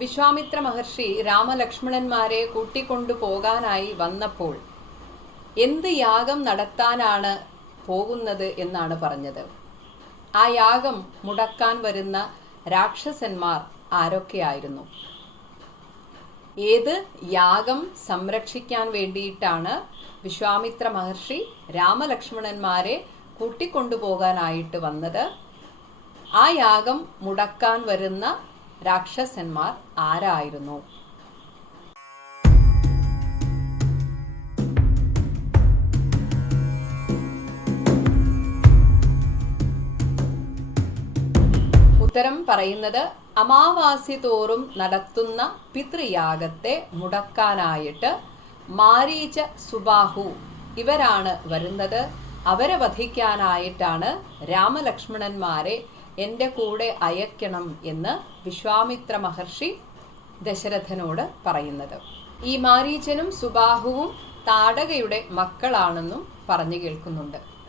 വിശ്വാമിത്ര മഹർഷി രാമലക്ഷ്മണന്മാരെ കൂട്ടിക്കൊണ്ടു പോകാനായി വന്നപ്പോൾ എന്ത് യാഗം നടത്താനാണ് പോകുന്നത് എന്നാണ് പറഞ്ഞത്. ആ യാഗം മുടക്കാൻ വരുന്ന രാക്ഷസന്മാർ ആരൊക്കെയായിരുന്നു? ഏത് യാഗം സംരക്ഷിക്കാൻ വേണ്ടിയിട്ടാണ് വിശ്വാമിത്ര മഹർഷി രാമലക്ഷ്മണന്മാരെ കൂട്ടിക്കൊണ്ടുപോകാനായിട്ട് വന്നത്? ആ യാഗം മുടക്കാൻ വരുന്ന രാക്ഷസന്മാർ ആരായിരുന്നു? ഉത്തരം പറയുന്നത് അമാവാസി തോറും നടത്തുന്ന പിതൃയാഗത്തെ മുടക്കാനായിട്ട് മാരീച സുബാഹു ഇവരാണ് വരുന്നത്. അവരെ വധിക്കാനായിട്ടാണ് രാമലക്ഷ്മണന്മാരെ എന്റെ കൂടെ അയക്കണം എന്ന് വിശ്വാമിത്ര മഹർഷി ദശരഥനോട് പറയുന്നത്. ഈ മാരീചനും സുബാഹുവും താടകയുടെ മക്കളാണെന്നും പറഞ്ഞു കേൾക്കുന്നുണ്ട്.